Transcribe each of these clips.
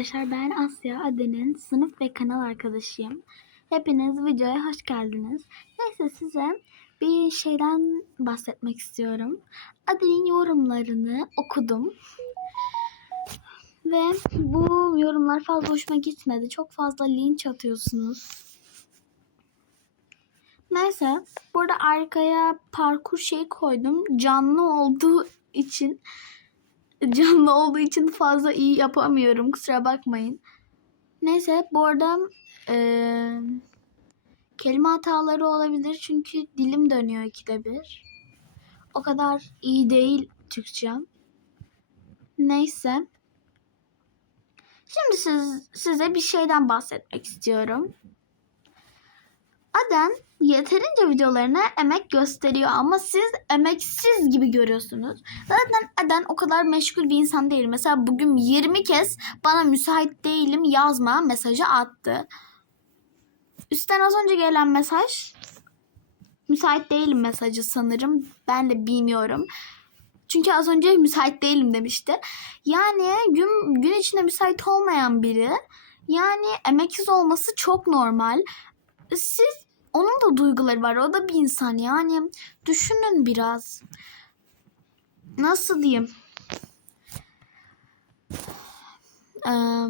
Arkadaşlar ben Asya Aden'in sınıf ve kanal arkadaşıyım. Hepiniz videoya hoş geldiniz. Neyse size bir şeyden bahsetmek istiyorum. Aden'in yorumlarını okudum. Ve bu yorumlar fazla hoşuma gitmedi. Çok fazla linç atıyorsunuz. Neyse burada arkaya parkur şey koydum. Canlı olduğu için canlı olduğu için fazla iyi yapamıyorum. Kusura bakmayın. Neyse bu arada eee, kelime hataları olabilir çünkü dilim dönüyor ikide bir. O kadar iyi değil Türkçem. Neyse. Şimdi siz, size bir şeyden bahsetmek istiyorum. Aden yeterince videolarına emek gösteriyor ama siz emeksiz gibi görüyorsunuz. Zaten Aden o kadar meşgul bir insan değil. Mesela bugün 20 kez bana müsait değilim yazma mesajı attı. Üstten az önce gelen mesaj müsait değilim mesajı sanırım. Ben de bilmiyorum. Çünkü az önce müsait değilim demişti. Yani gün, gün içinde müsait olmayan biri yani emeksiz olması çok normal. Siz onun da duyguları var. O da bir insan yani. Düşünün biraz. Nasıl diyeyim? Eee,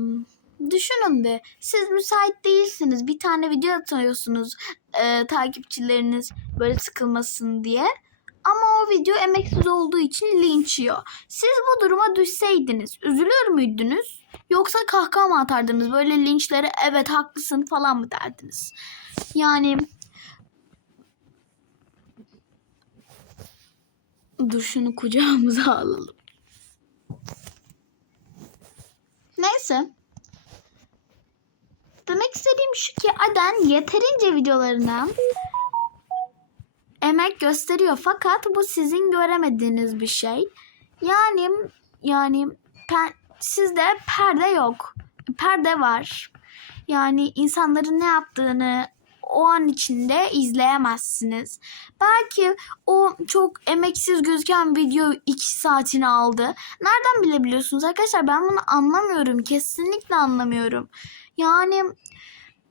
düşünün bir. Siz müsait değilsiniz. Bir tane video atıyorsunuz. eee, takipçileriniz böyle sıkılmasın diye. Ama o video emeksiz olduğu için linç yiyor. Siz bu duruma düşseydiniz üzülür müydünüz? Yoksa kahkaha mı atardınız? Böyle linçlere evet haklısın falan mı derdiniz? Yani dur şunu kucağımıza alalım. Neyse. Demek istediğim şu ki Aden yeterince videolarına emek gösteriyor fakat bu sizin göremediğiniz bir şey. Yani yani per, sizde perde yok. Perde var. Yani insanların ne yaptığını o an içinde izleyemezsiniz. Belki o çok emeksiz gözüken video 2 saatini aldı. Nereden bilebiliyorsunuz arkadaşlar? Ben bunu anlamıyorum. Kesinlikle anlamıyorum. Yani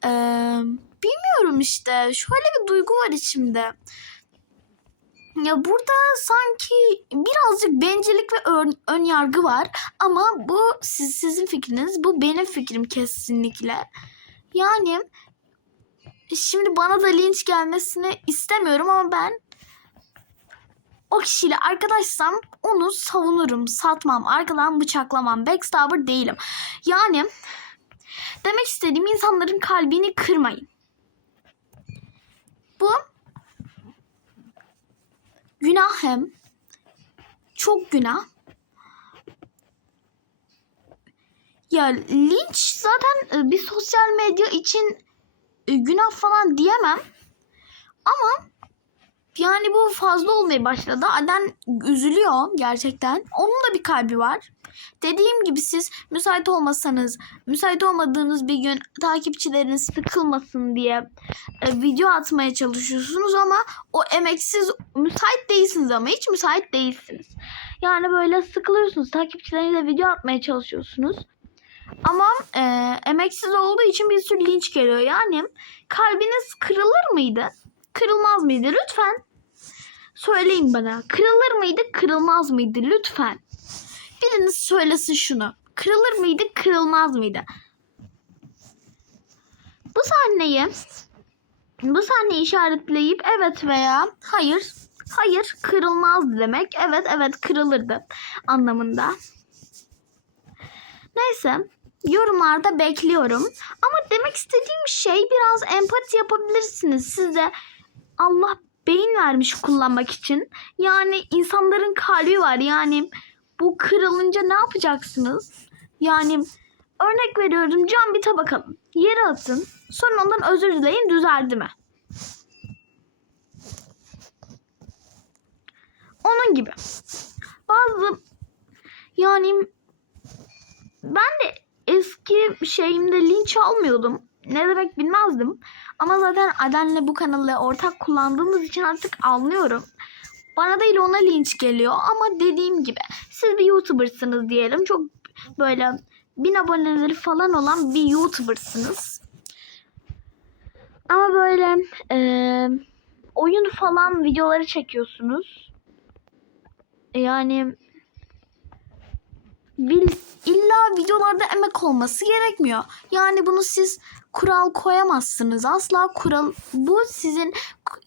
eee, bilmiyorum işte. Şöyle bir duygu var içimde. Ya burada sanki birazcık bencillik ve ön, ön yargı var. Ama bu siz, sizin fikriniz. Bu benim fikrim kesinlikle. Yani şimdi bana da linç gelmesini istemiyorum ama ben o kişiyle arkadaşsam onu savunurum, satmam, arkadan bıçaklamam. Backstabber değilim. Yani demek istediğim insanların kalbini kırmayın. Bu günah hem çok günah. Ya linç zaten e, bir sosyal medya için e, günah falan diyemem. Ama yani bu fazla olmaya başladı. Aden üzülüyor gerçekten. Onun da bir kalbi var. Dediğim gibi siz müsait olmasanız, müsait olmadığınız bir gün takipçileriniz sıkılmasın diye e, video atmaya çalışıyorsunuz ama o emeksiz müsait değilsiniz ama hiç müsait değilsiniz. Yani böyle sıkılıyorsunuz. Takipçilerinizle video atmaya çalışıyorsunuz. Ama e, emeksiz olduğu için bir sürü linç geliyor. Yani kalbiniz kırılır mıydı? Kırılmaz mıydı? Lütfen söyleyin bana. Kırılır mıydı? Kırılmaz mıydı? Lütfen. Biriniz söylesin şunu. Kırılır mıydı? Kırılmaz mıydı? Bu sahneyi bu sahneyi işaretleyip evet veya hayır hayır kırılmaz demek. Evet evet kırılırdı anlamında. Neyse yorumlarda bekliyorum. Ama demek istediğim şey biraz empati yapabilirsiniz. Size Allah beyin vermiş kullanmak için. Yani insanların kalbi var. Yani bu kırılınca ne yapacaksınız? Yani örnek veriyorum cam bir tabak alın. Yere atın. Sonra ondan özür dileyin düzeldi mi? Onun gibi. Bazı yani ben de eski şeyimde linç almıyordum. Ne demek bilmezdim. Ama zaten Aden'le bu kanalı ortak kullandığımız için artık anlıyorum. Bana değil ona linç geliyor ama dediğim gibi siz bir YouTuber'sınız diyelim. Çok böyle bin aboneleri falan olan bir YouTuber'sınız. Ama böyle eee, oyun falan videoları çekiyorsunuz. Yani bil, illa videolarda emek olması gerekmiyor. Yani bunu siz kural koyamazsınız. Asla kural bu sizin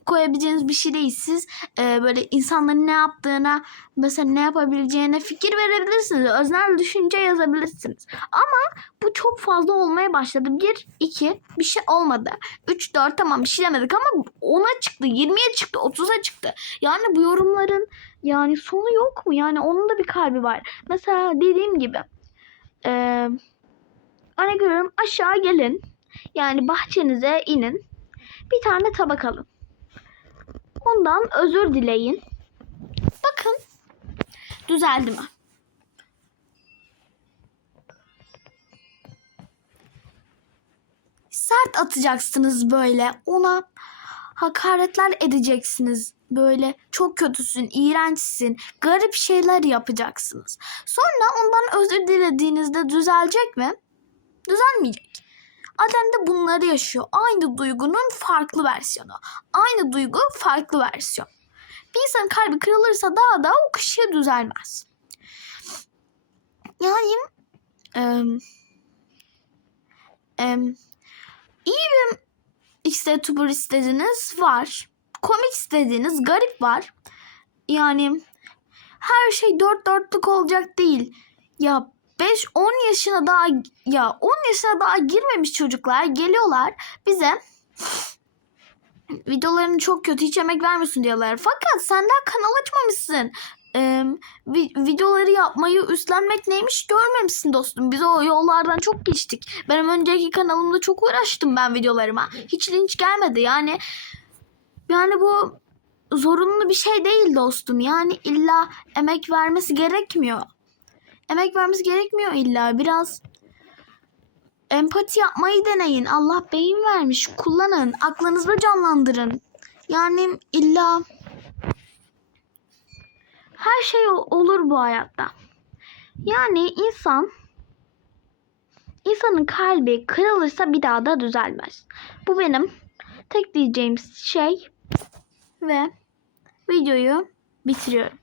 koyabileceğiniz bir şey değil. Siz e, böyle insanların ne yaptığına mesela ne yapabileceğine fikir verebilirsiniz. Öznel düşünce yazabilirsiniz. Ama bu çok fazla olmaya başladı. Bir, iki bir şey olmadı. Üç, dört tamam bir şey demedik ama 10'a çıktı, 20'ye çıktı, 30'a çıktı. Yani bu yorumların yani sonu yok mu? Yani onun da bir kalbi var. Mesela dediğim gibi eee örnek veriyorum aşağı gelin. Yani bahçenize inin. Bir tane tabak alın. Ondan özür dileyin. Bakın düzeldi mi? Sert atacaksınız böyle. Ona hakaretler edeceksiniz. Böyle çok kötüsün, iğrençsin, garip şeyler yapacaksınız. Sonra ondan özür dilediğinizde düzelecek mi? Düzelmeyecek. Adem de bunları yaşıyor. Aynı duygunun farklı versiyonu. Aynı duygu farklı versiyon. Bir insanın kalbi kırılırsa daha da o kişi düzelmez. Yani em, em, iyi bir X-Tuber istediğiniz var. Komik istediğiniz garip var. Yani her şey dört dörtlük olacak değil. Ya 5-10 yaşına daha ya 10 yaşına daha girmemiş çocuklar geliyorlar bize videoların çok kötü hiç emek vermiyorsun diyorlar. Fakat sen daha kanal açmamışsın. Vi- videoları yapmayı üstlenmek neymiş görmemişsin dostum. Biz o yollardan çok geçtik. Benim önceki kanalımda çok uğraştım ben videolarıma. Hiç linç gelmedi. Yani yani bu zorunlu bir şey değil dostum. Yani illa emek vermesi gerekmiyor. Emek vermesi gerekmiyor illa. Biraz empati yapmayı deneyin. Allah beyin vermiş. Kullanın. Aklınızda canlandırın. Yani illa her şey ol- olur bu hayatta. Yani insan insanın kalbi kırılırsa bir daha da düzelmez. Bu benim tek diyeceğim şey ve videoyu bitiriyorum.